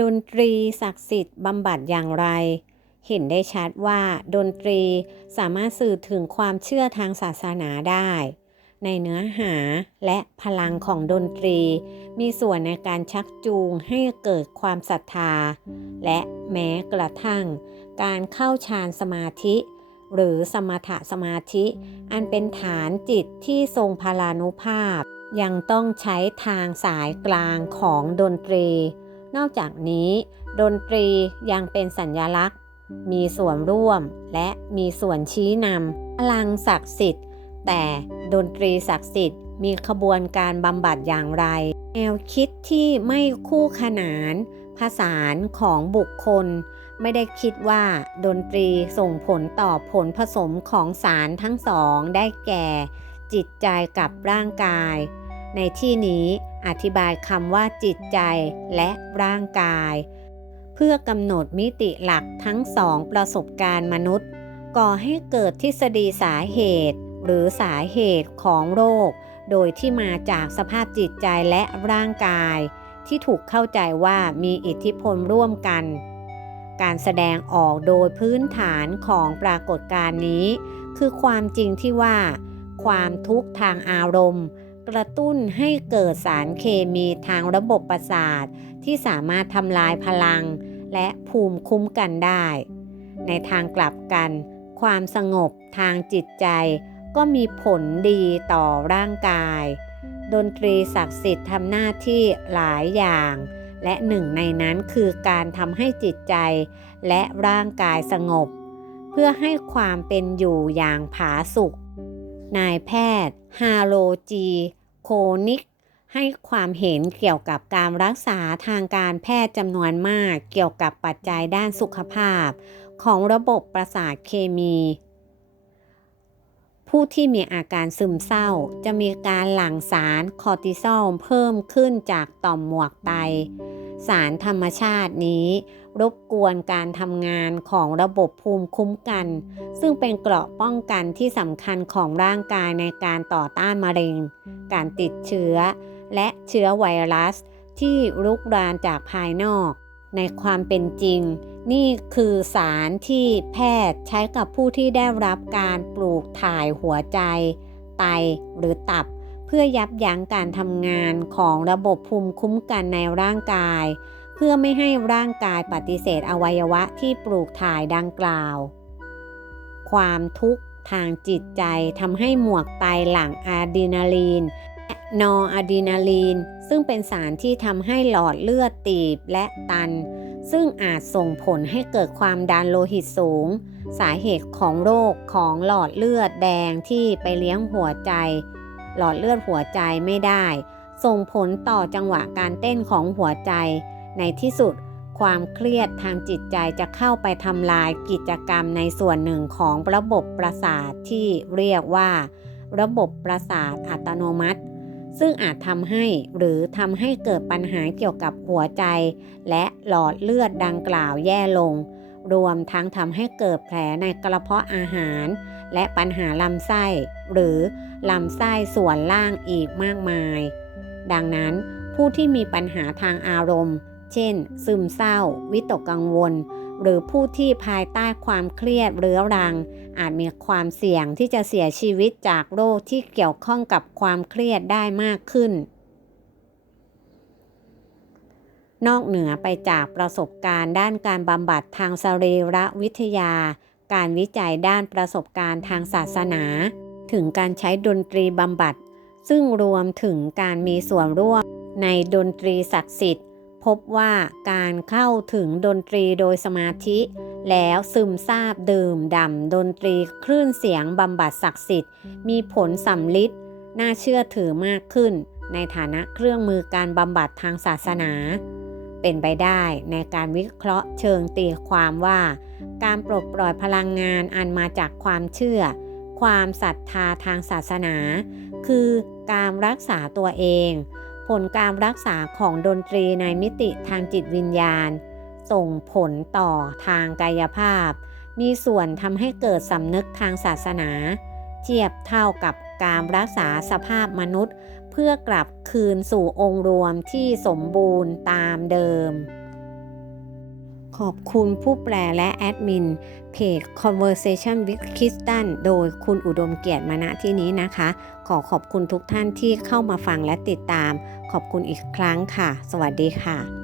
ดนตรีศักดิ์สิทธิ์บำบัดอย่างไร เห็นได้ชัดว่าดนตรีสามารถสื่อถึงความเชื่อทางศาสนาได้ ในเนื้อหาและพลังของดนตรี มีส่วนในการชักจูงให้เกิดความศรัทธา และแม้กระทั่ง การเข้าฌานสมาธิ หรือสมถะสมาธิ อันเป็นฐานจิตที่ทรงพลานุภาพ ยังต้องใช้ทางสายกลางของดนตรี นอกจากนี้ ดนตรียังเป็นสัญญลักษณ์ มีส่วนร่วมและมีส่วนชี้นำพลังศักดิ์สิทธิ์ แต่ดนตรีศักดิ์สิทธิ์ มีขบวนการบำบัดอย่างไร แนวคิดที่ไม่คู่ขนานผสานของบุคคล ไม่ได้คิดว่าดนตรีส่งผลต่อผลผสมของสารทั้งสองได้แก่ จิตใจกับร่างกาย ในที่นี้อธิบายคำว่าจิตใจและร่างกาย เพื่อกำหนดมิติหลักทั้งสองประสบการณ์มนุษย์ ก่อให้เกิดทฤษฎีสาเหตุ หรือสาเหตุของโรค โดยที่มาจากสภาพจิตใจและร่างกาย ที่ถูกเข้าใจว่ามีอิทธิพลร่วมกัน การแสดงออกโดยพื้นฐานของปรากฏการณ์นี้ คือความจริงที่ว่า ความทุกข์ทางอารมณ์ กระตุ้นให้เกิดสารเคมีทางระบบประสาท ที่สามารถทำลายพลัง และภูมิคุ้มกันได้ ในทางกลับกัน ความสงบทางจิตใจ ก็มีผลดีต่อร่างกาย ดนตรีศักดิ์สิทธิ์ทำหน้าที่หลายอย่าง และหนึ่งในนั้นคือการทำให้จิตใจและร่างกายสงบ เพื่อให้ความเป็นอยู่อย่างผาสุก นายแพทย์ฮาโลจี โคนิก ให้ความเห็นเกี่ยวกับการรักษาทางการแพทย์จำนวนมากเกี่ยวกับปัจจัยด้านสุขภาพ ของระบบประสาทเคมี ผู้ที่มีอาการซึมเศร้า จะมีการหลั่งสารคอร์ติซอลเพิ่มขึ้นจากต่อมหมวกไต สารธรรมชาตินี้ รบกวนการทำงานของระบบภูมิคุ้มกัน ซึ่งเป็นเกราะป้องกันที่สำคัญของร่างกายในการต่อต้านมะเร็ง การติดเชื้อ และเชื้อไวรัส ที่รุกรานจากภายนอก ในความเป็นจริง นี่คือสารที่แพทย์ใช้กับผู้ที่ได้รับการปลูกถ่ายหัวใจ ไตหรือตับ เพื่อยับยั้งการทำงานของระบบภูมิคุ้มกันในร่างกาย เพื่อไม่ให้ร่างกายปฏิเสธอวัยวะที่ปลูกถ่ายดังกล่าว ความทุกข์ทางจิตใจทำให้หมวกไตหลั่งอะดรีนาลีนและนออะดรีนาลีน ซึ่งเป็นสารที่ทำให้หลอดเลือดตีบและตัน ซึ่งอาจส่งผลให้เกิดความดันโลหิตสูง สาเหตุของโรคของหลอดเลือดแดงที่ไปเลี้ยงหัวใจ หลอดเลือดหัวใจไม่ได้ ส่งผลต่อจังหวะการเต้นของหัวใจ ในที่สุดความเครียดทางจิตใจจะเข้าไปทำลายกิจกรรมในส่วนหนึ่งของระบบประสาทที่เรียกว่า ระบบประสาทอัตโนมัติ ซึ่งอาจทำให้หรือทำให้เกิดปัญหาเกี่ยวกับหัวใจ และหลอดเลือดดังกล่าวแย่ลง รวมทั้งทำให้เกิดแผลในกระเพาะอาหาร และปัญหาลำไส้ หรือลำไส้ส่วนล่างอีกมากมาย ดังนั้นผู้ที่มีปัญหาทางอารมณ์ เช่น ซึมเศร้า วิตกกังวล หรือผู้ที่ภายใต้ความเครียดเรื้อรัง อาจมีความเสี่ยงที่จะเสียชีวิตจากโรคที่เกี่ยวข้องกับความเครียดได้มากขึ้น นอกเหนือไปจากประสบการณ์ด้านการบำบัดทางสรีรวิทยา การวิจัยด้านประสบการณ์ทางศาสนา ถึงการใช้ดนตรีบำบัด ซึ่งรวมถึงการมีส่วนร่วมในดนตรีศักดิ์สิทธิ์ พบว่าการเข้าถึงดนตรีโดยสมาธิ แล้วซึมซาบดื่มด่ำดนตรีคลื่นเสียงบำบัดศักดิ์สิทธิ์ มีผลสำลิดน่าเชื่อถือมากขึ้น ในฐานะเครื่องมือการบำบัดทางศาสนา เป็นไปได้ในการวิเคราะห์เชิงตีความว่า การปลดปล่อยพลังงานอันมาจากความเชื่อ ความศรัทธาทางศาสนา คือการรักษาตัวเอง ผลการรักษาของดนตรีในมิติทางจิตวิญญาณ ส่งผลต่อทางกายภาพ มีส่วนทำให้เกิดสำนึกทางศาสนา เทียบเท่ากับการรักษาสภาพมนุษย์ เพื่อกลับคืนสู่องค์รวมที่สมบูรณ์ตามเดิม ขอบคุณผู้แปลและแอดมิน เพจ Conversation with Kristen โดยคุณอุดมเกียรติมาณที่นี้นะคะ ขอขอบคุณทุกท่านที่เข้ามาฟังและติดตาม ขอบคุณอีกครั้งค่ะ สวัสดีค่ะ